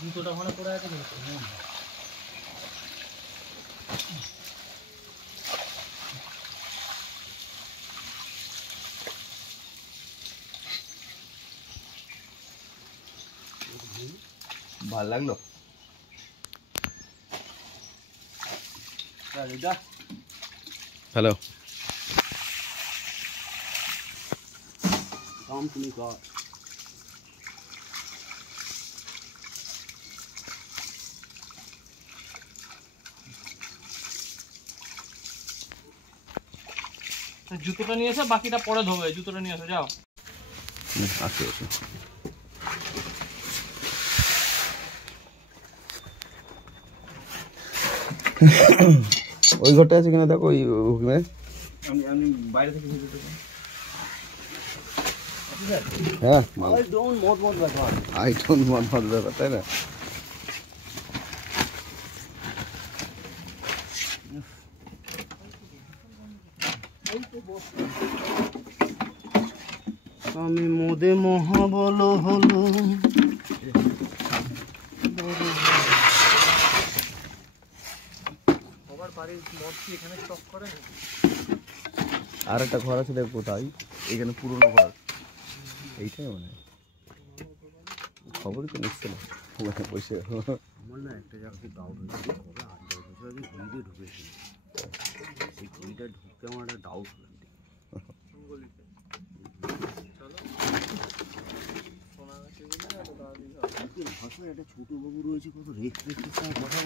জুতোটা ওখানে পড়ে আছে কিন্তু ভালো লাগলো। হ্যালো তুমি কর জুতোটা নিয়ে এসে বাকিটা পরে ধোবে। জুতোটা নিয়ে এসে যাও। আচ্ছা আচ্ছা ওই ঘরটা আছে কিনা দেখো। ওই আমি বাইরে থেকে হ্যাঁ আই ডোন্ট মত ব্যাপার তাই না। আমি মোদে মহাবল হলো আর একটা ঘর আছে দেখ কোথায়, এইখানে পুরোনো ঘর এইটাই মনে হয়। খবরই তো নিচ্ছে না বসে। আমার না একটা জায়গাতে ডাউট হয়েছিল, কবে 8-10 বছর আগে ঘড়ি দিয়ে ঢুকেছিল। সেই ঘড়িটা ঢুকতে আমার একটা ডাউট হলো। ভাষায় একটা ছোট বাবু রয়েছে, কত রেখে কথা